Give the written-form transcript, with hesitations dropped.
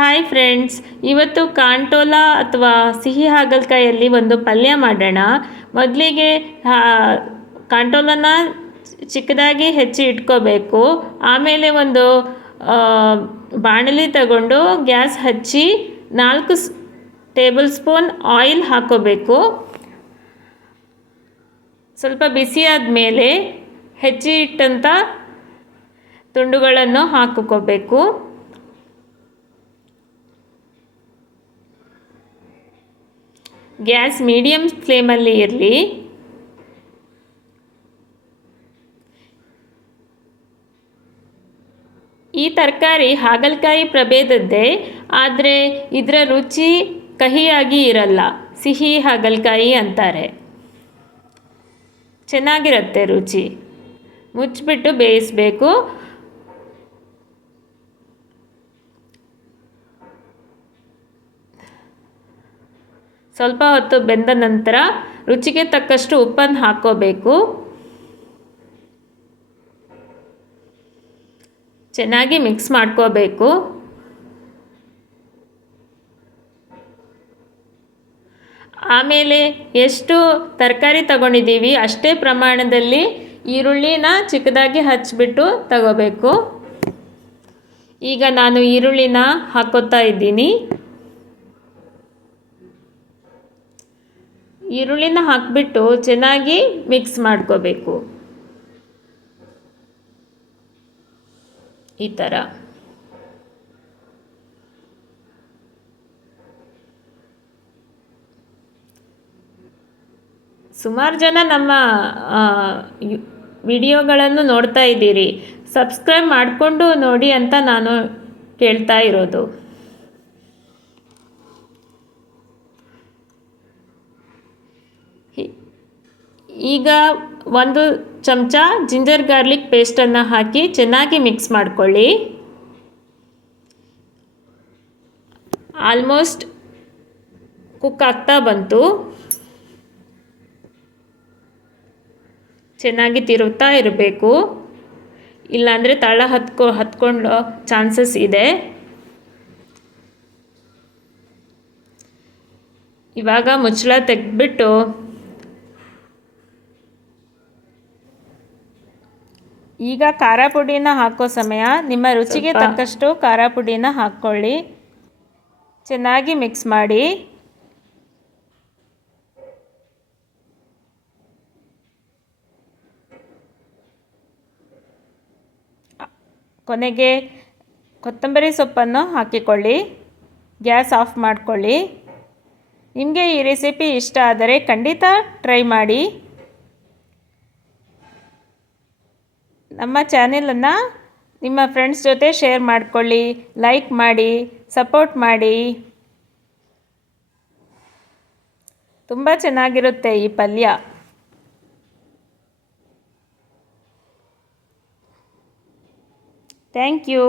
Hi friends, ಇವತ್ತು ಕಾಂಟೋಲ ಅಥವಾ ಸಿಹಿ ಹಾಗಲಕಾಯಲ್ಲಿ ಒಂದು ಪಲ್ಯ ಮಾಡೋಣ. ಮೊದಲಿಗೆ ಕಾಂಟೋಲನ ಚಿಕ್ಕದಾಗಿ ಹೆಚ್ಚಿ ಇಟ್ಕೋಬೇಕು. ಆಮೇಲೆ ಒಂದು ಬಾಣಲಿ ತಗೊಂಡು ಗ್ಯಾಸ್ ಹಚ್ಚಿ 4 ಟೇಬಲ್ ಸ್ಪೂನ್ ಆಯಿಲ್ ಹಾಕೋಬೇಕು. ಸ್ವಲ್ಪ ಬಿಸಿಯಾದ ಮೇಲೆ ಹೆಚ್ಚಿ ಇಟ್ಟಂಥ ತುಂಡುಗಳನ್ನು ಹಾಕಿಕೋಬೇಕು. ಗ್ಯಾಸ್ ಮೀಡಿಯಮ್ ಫ್ಲೇಮಲ್ಲಿ ಇರಲಿ. ಈ ತರಕಾರಿ ಹಾಗಲಕಾಯಿ ಪ್ರಭೇದದ್ದೇ, ಆದರೆ ಇದರ ರುಚಿ ಕಹಿಯಾಗಿ ಇರಲ್ಲ. ಸಿಹಿ ಹಾಗಲಕಾಯಿ ಅಂತಾರೆ. ಚೆನ್ನಾಗಿರುತ್ತೆ ರುಚಿ. ಮುಚ್ಚಿಬಿಟ್ಟು ಬೇಯಿಸಬೇಕು. ಸ್ವಲ್ಪ ಹೊತ್ತು ಬೆಂದ ನಂತರ ರುಚಿಗೆ ತಕ್ಕಷ್ಟು ಉಪ್ಪನ್ನು ಹಾಕ್ಕೋಬೇಕು. ಚೆನ್ನಾಗಿ ಮಿಕ್ಸ್ ಮಾಡ್ಕೋಬೇಕು. ಆಮೇಲೆ ಎಷ್ಟು ತರಕಾರಿ ತಗೊಂಡಿದ್ದೀವಿ ಅಷ್ಟೇ ಪ್ರಮಾಣದಲ್ಲಿ ಈರುಳ್ಳಿನ ಚಿಕ್ಕದಾಗಿ ಹಚ್ಚಿಬಿಟ್ಟು ತಗೋಬೇಕು. ಈಗ ನಾನು ಈರುಳ್ಳಿನ ಹಾಕೋತಾ ಇದ್ದೀನಿ. ಈರುಳ್ಳಿನ ಹಾಕಿಬಿಟ್ಟು ಚೆನ್ನಾಗಿ ಮಿಕ್ಸ್ ಮಾಡ್ಕೋಬೇಕು. ಈ ಥರ ಸುಮಾರು ಜನ ನಮ್ಮ ವಿಡಿಯೋಗಳನ್ನು ನೋಡ್ತಾ ಇದ್ದೀರಿ. ಸಬ್ಸ್ಕ್ರೈಬ್ ಮಾಡಿಕೊಂಡು ನೋಡಿ ಅಂತ ನಾನು ಕೇಳ್ತಾ ಇರೋದು. ಈಗ 1 ಚಮಚ ಜಿಂಜರ್ ಗಾರ್ಲಿಕ್ ಪೇಸ್ಟನ್ನು ಹಾಕಿ ಚೆನ್ನಾಗಿ ಮಿಕ್ಸ್ ಮಾಡ್ಕೊಳ್ಳಿ. ಆಲ್ಮೋಸ್ಟ್ ಕುಕ್ ಆಗ್ತಾ ಬಂತು. ಚೆನ್ನಾಗಿ ತಿರುಗ್ತಾ ಇರಬೇಕು, ಇಲ್ಲಾಂದರೆ ತಳ ಹತ್ಕೊಳ್ಳೋ ಚಾನ್ಸಸ್ ಇದೆ. ಇವಾಗ ಮುಚ್ಚಳ ತೆಗೆದ್ಬಿಟ್ಟು ಈಗ ಖಾರ ಪುಡಿನ ಹಾಕೋ ಸಮಯ. ನಿಮ್ಮ ರುಚಿಗೆ ತಕ್ಕಷ್ಟು ಖಾರ ಪುಡಿನ ಹಾಕ್ಕೊಳ್ಳಿ. ಚೆನ್ನಾಗಿ ಮಿಕ್ಸ್ ಮಾಡಿ. ಕೊನೆಗೆ ಕೊತ್ತಂಬರಿ ಸೊಪ್ಪನ್ನು ಹಾಕಿಕೊಳ್ಳಿ. ಗ್ಯಾಸ್ ಆಫ್ ಮಾಡಿಕೊಳ್ಳಿ. ನಿಮಗೆ ಈ ರೆಸಿಪಿ ಇಷ್ಟ ಆದರೆ ಖಂಡಿತ ಟ್ರೈ ಮಾಡಿ. ನಮ್ಮ ಚಾನೆಲನ್ನು ನಿಮ್ಮ ಫ್ರೆಂಡ್ಸ್ ಜೊತೆ ಶೇರ್ ಮಾಡಿಕೊಳ್ಳಿ, ಲೈಕ್ ಮಾಡಿ, ಸಪೋರ್ಟ್ ಮಾಡಿ. ತುಂಬ ಚೆನ್ನಾಗಿರುತ್ತೆ ಈ ಪಲ್ಯ. Thank you.